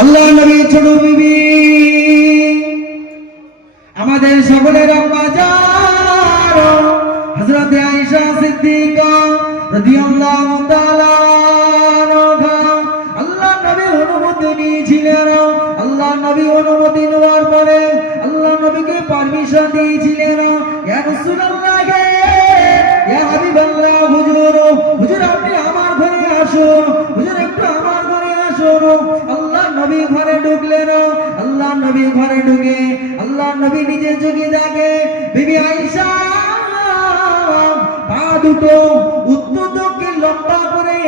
আল্লাহ নবী ছোট বিবি আমাদের সকলের আম্মা জান হযরত আয়েশা সিদ্দিকা রাদিয়াল্লাহু তাআলা আনহা আল্লাহ নবী অনুমতি নিয়েছিলেন। আল্লাহ নবী অনুমতি নেওয়ার পরে আল্লাহ নবীকে পারমিশন দিয়েছিলেন, ইয়া রাসূলুল্লাহ ইয়া হাবিবাল্লাহ, হুজুর আপনি আমার ঘরে আসুন, হুজুর একটু আমার ঘরে আসুন। আল্লাহ নবী ঘরে ঢুকলেন। আল্লাহ নবী ঘরে ঢুকে আল্লাহ নবী নিজে চোখে দেখে বিবি আয়েশা পা দুটো উত্তরকে লম্বা করে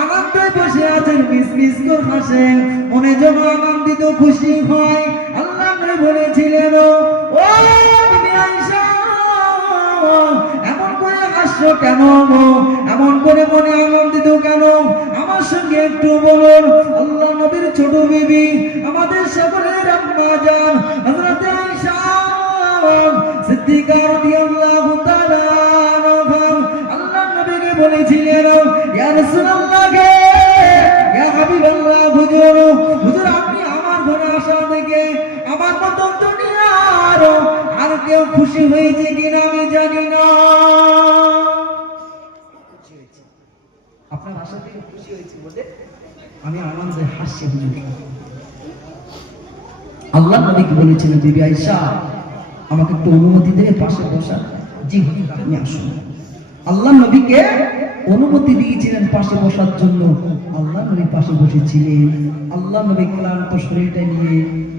আনন্দে বসে আছেন, মিসমিস করে হাসেন, মনে যেন আনন্দিত খুশি হয়। আল্লাহ নবী বলেছিলেন, ও বিবি আয়েশা এমন করে হাসছো কেন, এমন করে মনে আনন্দিত কেন, আমার সঙ্গে একটু বলুন। আল্লাহ নবীর ছোট বিবি আমাদের সকলের আম্মা জান হযরত আয়েশা সিদ্দিকা রাদিয়াল্লাহু তাআলা আনহা আল্লাহ নবীকে বলেছিলেন, ইয়া রাসূলুল্লাহ ইয়া হাবিবাল্লাহ, হুজুর আপনি আমার ঘরে আসা থেকে আমার মত দুনিয়ার আর কেউ খুশি হয়েছে কিনা আমি জানি না। আপনার আশা থেকে খুশি হয়েছে বলে আমি আনন্দে হাসছি। আল্লাহ নবীকে বলেছিলেন, বিবি আয়েশা আমাকে একটু অনুমতি দেবে পাশে বসা? জি হুজুর আপনি আসুন। আল্লাহ নবীকে অনুমতি দিয়েছিলেন পাশে বসার জন্য। আল্লাহ নবী পাশে বসেছিলেন। আল্লাহ নবী ক্লান্ত শরীরটা নিয়ে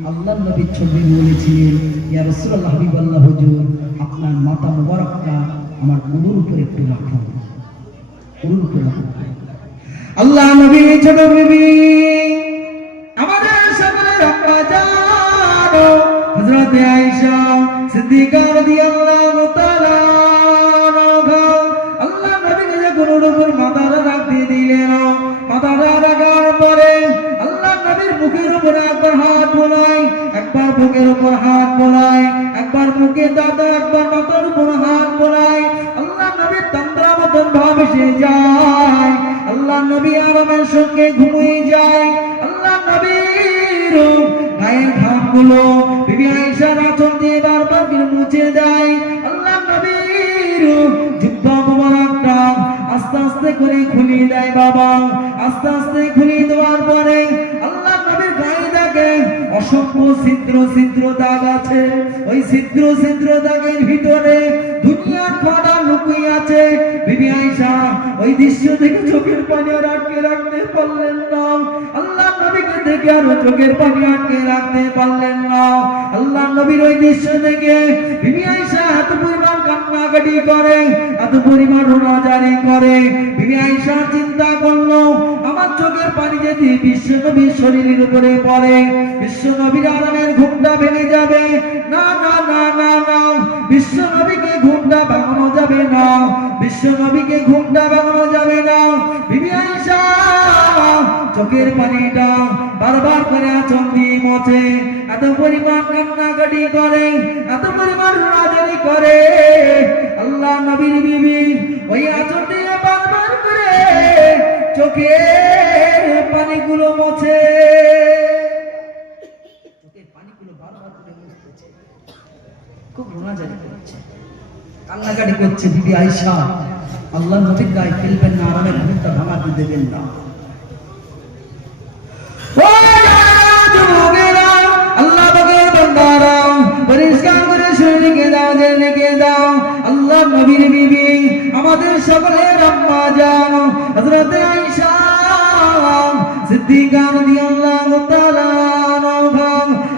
আল্লাহ নবীর ছবি বলেছিলেন, ইয়া রাসূলুল্লাহ হাবিবাল্লাহ, হুজুর আপনার মাথা মোবারকটা আমার উরুর উপরে একটু রাখুন, উরুর উপরে রাখুন। আল্লাহ নবী ছোট বিবি আমাদের সকলের আম্মা জান হযরত আয়েশা সিদ্দিকা রাদিয়াল্লাহু তাআলা আনহা আল্লাহ নবীকে যখন উপর মাথাটা রাখতে দিলেন, মাথাটা রাখার পরে আল্লাহ নবীর মুখের উপরে একবার হাত বোলায়, একবার বুকের উপর হাত বোলায়, একবার মুখে দাদা, একবার মাথার উপর হাত বোলায়। আল্লাহ নবীর তন্দ্রা মতন ভাব এসে যায়। আল্লাহ নবী আরামের সঙ্গে ঘুমিয়ে যায়। আল্লাহ নবীর গায়ের ঘামগুলো বিবি আয়েশার আঁচল দিয়ে বারবার মুছে দেয়। আল্লাহ নবীর জিহ্বা মোবারকটা আস্তে আস্তে করে খুলে দেয়। বাবা আস্তে আস্তে খুলে দেওয়ার পরে আল্লাহ নবীর গায়ে দেখে অসংখ্য ছিদ্র ছিদ্র দাগ আছে। ওই ছিদ্র ছিদ্র দাগের ভিতরে দুনিয়ার খোদা লুকিয়ে আছে। বিবি আয়েশা ওই দৃশ্য দেখে চোখের পানি আর আটকে রাখতে পারলেন না। আল্লাহ নবীকে দেখে আরো চোখের পানি আটকে রাখতে পারলেন না। আল্লাহ নবীর ওই দৃশ্য দেখে বিবি আয়েশা এত পরিমাণ কান্নাকাটি করে, এত পরিমাণ রোনাজারি করে। বিবি আয়েশা চিন্তা করলো, আমার চোখের পানি যদি বিশ্ব নবীর শরীরের উপরে পড়ে বিশ্ব নবীর আরামের ঘুমটা ভেঙে যাবে। না না না না না, বিশ্ব নবীকে ঘুমটা ভাঙানো যাবে না, বিশ্ব নবীকে ঘুমটা ভাঙানো যাবে না। বিবি আয়েশা চোখের পানিটা বারবার করে আঁচল দিয়ে মোছে, এত পরিমাণ কান্নাকাটি করে, এত পরিমাণ রোনাজারি করে। আল্লাহ নবীর বিবি ওই আঁচল দিয়ে বারবার করে চোখের পানিগুলো মোছে, চোখের পানিগুলো বারবার করে মুছতেছে, খুব রোনাজারি করছে, কান্নাকাটি করছে। বিবি আয়েশা আল্লাহ নবীর গায়ে ফেলবেন না, আরামের ঘুমটা ভাঙাতে দেবেন না। আল্লাহ পাকের বান্দারা পরিষ্কার করে শরীরকে দাও, জেনেকে দাও। আল্লাহ নবীর বিবি আমাদের সকলের আম্মা জান হযরত আয়েশা সিদ্দিকা রাদিয়াল্লাহু তাআলা আনহা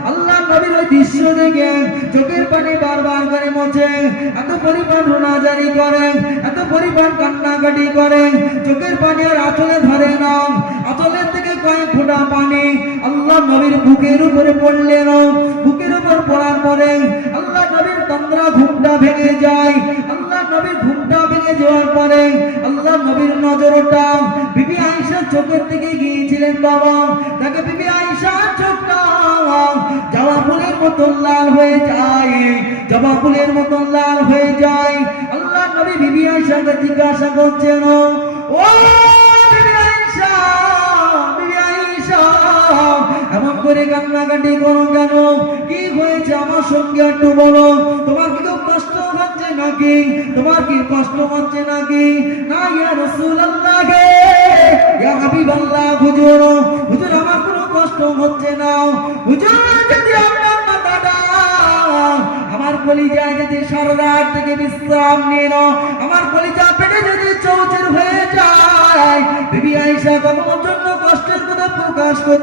আল্লাহ নবীর ওই দৃশ্য দেখে চোখের পানি বারবার করে মোছে, এত পরিমাণ রোনাজারি করে, এত পরিমাণ কান্নাকাটি করে, চোখের পানি আর আঁচলে ধরে না। আঁচলের থেকে কয়েক ফোঁটা পানি আল্লাহ নবীর বুকের উপরে পড়লেন। বুকের উপর পড়ার পরে আল্লাহ নবীর তন্দ্রা ঘুমটা ভেঙে যায়। আল্লাহ নবীর ঘুমটা ভেঙে যাওয়ার পরে আল্লাহ নবীর নজরটা বিবি আয়েশার চোখের দিকে গিয়েছিলেন। বাবা তাকে বিবি আয়েশার চোখটা জবা ফুলের মতন লাল হয়ে যায়, জবা ফুলের মতন লাল হয়ে যায়। আল্লাহ নবী বিবি আয়েশাকে জিজ্ঞাসা করছেন, ও বিবি আয়েশা, বিবি আয়েশা এমন করে কান্নাকাটি করো কেন? কি হয়েছে আমার সঙ্গে একটু বলো। তোমার কি খুব কষ্ট হচ্ছে নাকি? তোমার কি কষ্ট হচ্ছে নাকি? না ইয়া রাসূলুল্লাহ গে, ইয়া হাবিবাল্লাহ, হুজুর হুজুর আমার কোনো কষ্ট হচ্ছে না। হুজুর যদি আপনার মাথাটা আমার কলিজায় যদি সারা রাত থেকে বিশ্রাম নিয়ে নাও, আমার কলিজা পেটে যদি চৌচির হয়ে যায়, বিবি আয়েশা কখনো জন্য কষ্টের কথা প্রকাশ করে